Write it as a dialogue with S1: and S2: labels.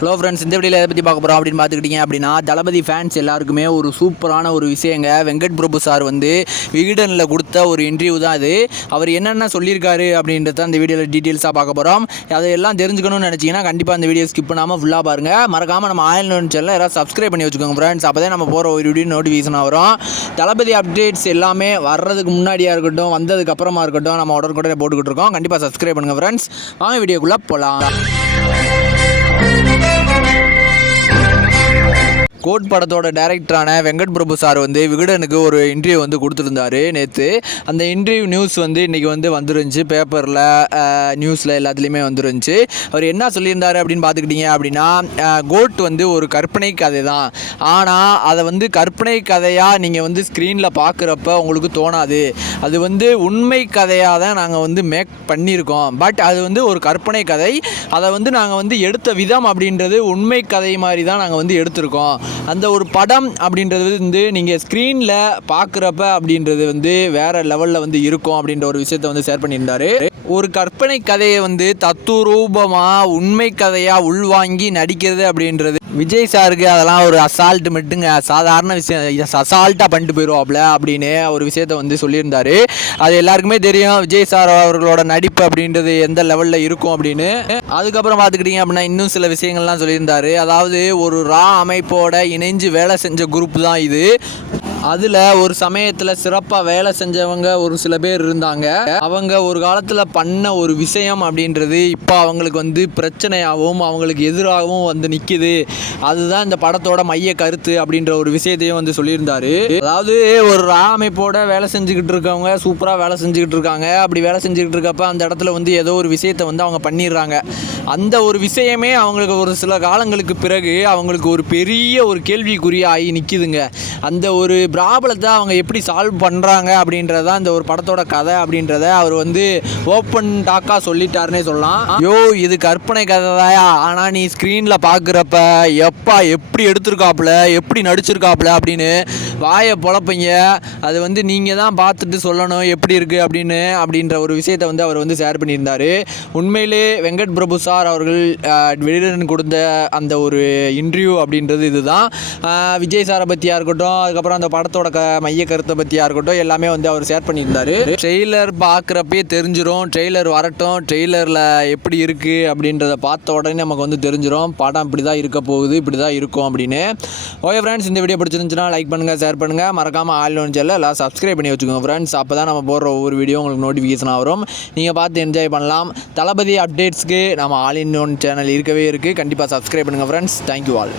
S1: Hello friends இந்த வீடியோவில் எதை பற்றி பார்க்க போகிறோம் அப்படின்னு பார்த்துக்கிட்டிங்க அப்படின்னா தளபதி ஃபேன்ஸ் எல்லாருக்குமே ஒரு சூப்பரான ஒரு விஷயங்க. வெங்கட் பிரபு சார் வந்து விகடனில் கொடுத்த ஒரு இன்டர்வியூ தான் அது. அவர் என்னென்ன சொல்லியிருக்காரு அப்படின்றத அந்த வீடியோவில் டீட்டெயில்ஸாக பார்க்க போகிறோம் அதையெல்லாம் தெரிஞ்சுக்கணும்னு நினச்சிங்கன்னா கண்டிப்பாக அந்த வீடியோ ஸ்கிப் பண்ணாமல் ஃபுல்லாக பாருங்கள் மறக்காமல் நம்ம ஆயில் சேனலில் யாராவது சப்ஸ்கிரைப் பண்ணி வச்சுக்கோங்க ஃப்ரெண்ட்ஸ் அப்போ தான் நம்ம போகிற ஒரு வீடியோ நோட்டிஃபிகேஷன் வரும். தளபதி அப்டேட்ஸ் எல்லாமே வர்றதுக்கு முன்னாடியாக இருக்கட்டும் வந்ததுக்கு அப்புறமா இருக்கட்டும் நம்ம உடனுக்குடனே போட்டுக்கிட்டு இருக்கோம். கண்டிப்பாக சப்ஸ்கிரைப் பண்ணுங்கள் ஃப்ரெண்ட்ஸ் வாங்க வீடியோக்குள்ளே போகலாம் கோட் படத்தோட டைரக்டரான வெங்கட் பிரபு சார் வந்து விகடனுக்கு ஒரு இன்டர்வியூ வந்து கொடுத்துருந்தாரு நேற்று அந்த இன்டர்வியூ நியூஸ் வந்து இன்றைக்கி வந்து வந்துருந்துச்சு. பேப்பரில் நியூஸில் எல்லாத்துலேயுமே வந்துருந்துச்சு. அவர் என்ன சொல்லியிருந்தாரு அப்படின்னு பார்த்துக்கிட்டிங்க அப்படின்னா கோட் வந்து ஒரு கற்பனை கதை தான் ஆனால் அதை வந்து கற்பனை கதையாக நீங்கள் வந்து ஸ்க்ரீனில் பார்க்குறப்ப உங்களுக்கு தோணாது. அது வந்து உண்மை கதையாக தான் நாங்கள் வந்து மேக் பண்ணியிருக்கோம். பட் அது வந்து ஒரு கற்பனை கதை. அதை வந்து நாங்கள் வந்து எடுத்த விதம் அப்படின்றது உண்மை கதை மாதிரி தான் நாங்கள் வந்து எடுத்திருக்கோம். அந்த ஒரு படம் அப்படின்றது வந்து நீங்கள் ஸ்க்ரீனில் பார்க்குறப்ப அப்படின்றது வந்து வேறு லெவலில் வந்து இருக்கும் அப்படின்ற ஒரு விஷயத்த வந்து ஷேர் பண்ணியிருந்தாரு. ஒரு கற்பனை கதையை வந்து தத்துரூபமாக உண்மை கதையாக உள்வாங்கி நடிக்கிறது அப்படின்றது. விஜய் சாருக்கு அதெல்லாம் ஒரு அசால்ட் மட்டுங்க. சாதாரண விஷயம். அசால்ட்டாக பண்ணிட்டு போயிடுவாப்ல அப்படின்னு ஒரு விஷயத்த வந்து சொல்லியிருந்தார். அது எல்லாருக்குமே தெரியும். விஜய் சார் அவர்களோட நடிப்பு அப்படின்றது எந்த லெவலில் இருக்கும் அப்படின்னு. அதுக்கப்புறம் பார்த்துக்கிட்டிங்க அப்படின்னா இன்னும் சில விஷயங்கள்லாம் சொல்லியிருந்தார். அதாவது ஒரு ரா அமைப்போட இணைஞ்சு வேலை செஞ்ச குரூப் தான் இது. அதில் ஒரு சமயத்தில் சிறப்பாக வேலை செஞ்சவங்க ஒரு சில பேர் இருந்தாங்க. அவங்க ஒரு காலத்தில் பண்ண ஒரு விஷயம் அப்படின்றது இப்போ அவங்களுக்கு வந்து பிரச்சனையாகவும் அவங்களுக்கு எதிராகவும் வந்து நிற்கிது அதுதான் இந்த படத்தோட மைய கருத்து அப்படின்ற ஒரு விஷயத்தையும் வந்து சொல்லியிருந்தாரு. அதாவது ஒரு ரா அமைப்போட வேலை செஞ்சுக்கிட்டு இருக்கவங்க சூப்பராக வேலை செஞ்சுக்கிட்டு இருக்காங்க. அப்படி வேலை செஞ்சுக்கிட்டு இருக்கப்ப அந்த இடத்துல வந்து ஏதோ ஒரு விஷயத்தை வந்து அவங்க பண்ணிடுறாங்க. அந்த ஒரு விஷயமே அவங்களுக்கு ஒரு சில காலங்களுக்கு பிறகு அவங்களுக்கு ஒரு பெரிய ஒரு கேள்விக்குறியாகி நிற்கிதுங்க அந்த ஒரு ப்ராப்ளத்தை அவங்க எப்படி சால்வ் பண்ணுறாங்க அப்படின்றத அந்த இந்த ஒரு படத்தோட கதை அப்படின்றத அவர் வந்து ஓப்பன் டாக்காக சொல்லிட்டாருன்னே சொல்லலாம். யோ இது கற்பனை கதை தாயா ஆனால் நீ ஸ்க்ரீனில் பார்க்குறப்ப எப்பா எப்படி எடுத்திருக்காப்புல? எப்படி நடிச்சிருக்காப்புல? அப்படின்னு வாயை பொழப்பீங்க. அது வந்து நீங்கள் தான் பார்த்துட்டு சொல்லணும் எப்படி இருக்குது அப்படின்னு அப்படின்ற ஒரு விஷயத்தை வந்து அவர் வந்து ஷேர் பண்ணியிருந்தார். உண்மையிலே வெங்கட் பிரபு சார் சார் அவர்கள் அஹ், வெளியிடன் கொடுத்த அந்த ஒரு இன்டர்வியூ அப்படின்றது இதுதான். விஜய் சாரை பற்றியாக இருக்கட்டும் அதுக்கப்புறம் அந்த படத்தோட க மைய கருத்தை பற்றியாக இருக்கட்டும் எல்லாமே வந்து அவர் ஷேர் பண்ணியிருந்தார். ட்ரெய்லர் பார்க்குறப்பே தெரிஞ்சிடும் ட்ரெய்லர் வரட்டும் ட்ரெய்லரில் எப்படி இருக்குது அப்படின்றத பார்த்த உடனே நமக்கு வந்து தெரிஞ்சிடும் படம் இப்படி தான் இருக்க போகுது இப்படி தான் இருக்கும் அப்படின்னு. ஓகே ஃப்ரெண்ட்ஸ் இந்த வீடியோ பிடிச்சிருந்துச்சுன்னா லைக் பண்ணுங்கள் ஷேர் பண்ணுங்கள் மறக்காமல் ஆல் ஒன் சேனல் எல்லாம் சப்ஸ்கிரைப் பண்ணி வச்சுக்கோங்க ஃப்ரெண்ட்ஸ் அப்போ தான் நம்ம போடுற ஒவ்வொரு வீடியோ உங்களுக்கு நோட்டிஃபிகேஷன் வரும். நீங்கள் பார்த்து என்ஜாய் பண்ணலாம். தளபதி அப்டேட்ஸ்க்கு நம்ம ஆல் இன் ஒன் சேனல் இருக்கவே இருக்குது கண்டிப்பாக சப்ஸ்கிரைப் பண்ணுங்கள் ஃப்ரெண்ட்ஸ் தேங்க்யூ ஆல்